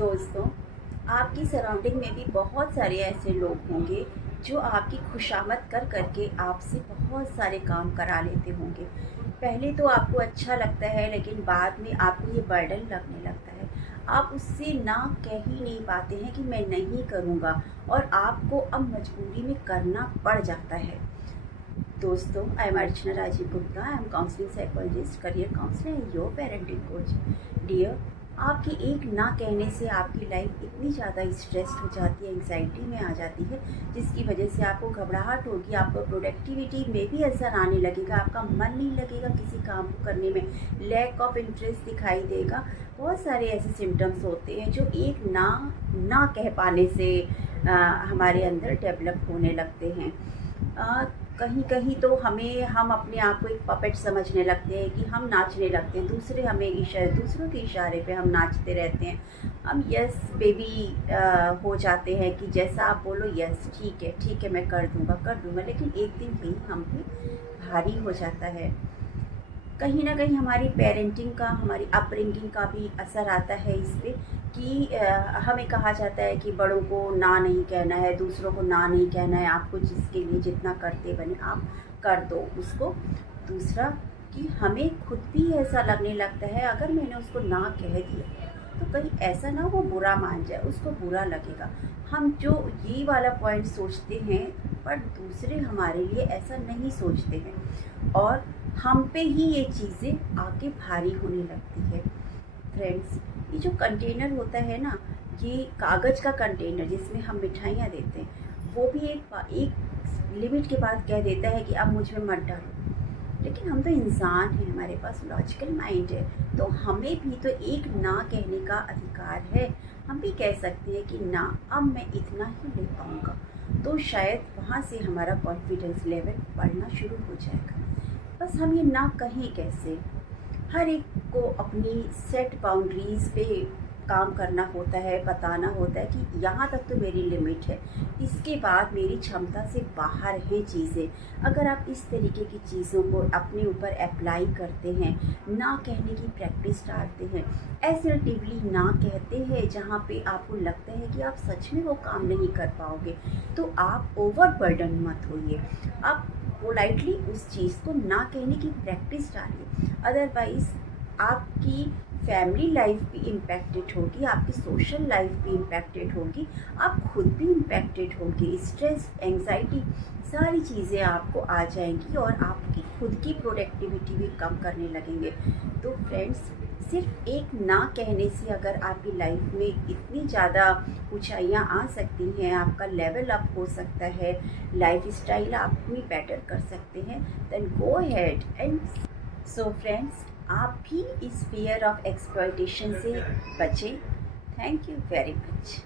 दोस्तों, आपकी सराउंडिंग में भी बहुत सारे ऐसे लोग होंगे जो आपकी खुशामद कर करके आपसे बहुत सारे काम करा लेते होंगे। पहले तो आपको अच्छा लगता है, लेकिन बाद में आपको ये बर्डन लगने लगता है। आप उससे ना कह ही नहीं पाते हैं कि मैं नहीं करूँगा, और आपको अब मजबूरी में करना पड़ जाता है। दोस्तों, I am Archana Rajiv Gupta. I am counselling psychologist, career counsellor, your parenting coach. Dear, आपके एक ना कहने से आपकी लाइफ इतनी ज़्यादा स्ट्रेस्ड हो जाती है, एंग्जाइटी में आ जाती है, जिसकी वजह से आपको घबराहट होगी, आपको प्रोडक्टिविटी में भी असर आने लगेगा, आपका मन नहीं लगेगा किसी काम को करने में, लैक ऑफ इंटरेस्ट दिखाई देगा। बहुत सारे ऐसे सिम्टम्स होते हैं जो एक ना कह पाने से हमारे अंदर डेवलप होने लगते हैं। कहीं कहीं तो हम अपने आप को एक पपेट समझने लगते हैं कि हम नाचने लगते हैं, दूसरों के इशारे पे हम नाचते रहते हैं। हम यस बेबी हो जाते हैं कि जैसा आप बोलो यस ठीक है मैं कर दूँगा, लेकिन एक दिन ही हम पे भारी हो जाता है। कहीं ना कहीं हमारी पेरेंटिंग का, हमारी अपब्रिंगिंग का भी असर आता है इस पे कि हमें कहा जाता है कि बड़ों को ना नहीं कहना है, दूसरों को ना नहीं कहना है, आपको जिसके लिए जितना करते बने आप कर दो उसको। दूसरा कि हमें खुद भी ऐसा लगने लगता है, अगर मैंने उसको ना कह दिया तो कहीं ऐसा ना वो बुरा मान जाए, उसको बुरा लगेगा। हम जो ये वाला पॉइंट सोचते हैं, पर दूसरे हमारे लिए ऐसा नहीं सोचते हैं, और हम पे ही ये चीज़ें आके भारी होने लगती है। फ्रेंड्स, ये जो कंटेनर होता है ना, ये कागज़ का कंटेनर जिसमें हम मिठाइयाँ देते हैं, वो भी एक लिमिट के बाद कह देता है कि अब मुझ में मत डालो। लेकिन हम तो इंसान हैं, हमारे पास लॉजिकल माइंड है, तो हमें भी तो एक ना कहने का अधिकार है। हम भी कह सकते हैं कि ना, अब मैं इतना ही ले पाऊँगा, तो शायद वहाँ से हमारा कॉन्फिडेंस लेवल बढ़ना शुरू हो जाएगा। बस हम ये ना कहें कैसे? हर एक को अपनी सेट बाउंड्रीज़ पे काम करना होता है, बताना होता है कि यहाँ तक तो मेरी लिमिट है, इसके बाद मेरी क्षमता से बाहर हैं चीज़ें। अगर आप इस तरीके की चीज़ों को अपने ऊपर अप्लाई करते हैं, ना कहने की प्रैक्टिस डालते हैं, असर्टिवली ना कहते हैं जहाँ पे आपको लगता है कि आप सच में वो काम नहीं कर पाओगे, तो आप ओवर बर्डन मत होइए। आप पोलाइटली उस चीज़ को ना कहने की प्रैक्टिस डालिए। अदरवाइज़ आपकी फैमिली लाइफ भी इम्पैक्टेड होगी, आपकी सोशल लाइफ भी इम्पैक्टेड होगी, आप खुद भी इम्पैक्टेड होगी। स्ट्रेस, एंग्जाइटी, सारी चीज़ें आपको आ जाएंगी और आपकी खुद की प्रोडक्टिविटी भी कम करने लगेंगे। तो फ्रेंड्स, सिर्फ एक ना कहने से अगर आपकी लाइफ में इतनी ज़्यादा ऊंचाइयां आ सकती हैं, आपका लेवल अप हो सकता है, लाइफ स्टाइल आप अपनी बेटर कर सकते हैं, then go ahead and so friends, आप भी इस फियर ऑफ एक्सप्लॉयटेशन से बचें। Thank you very much.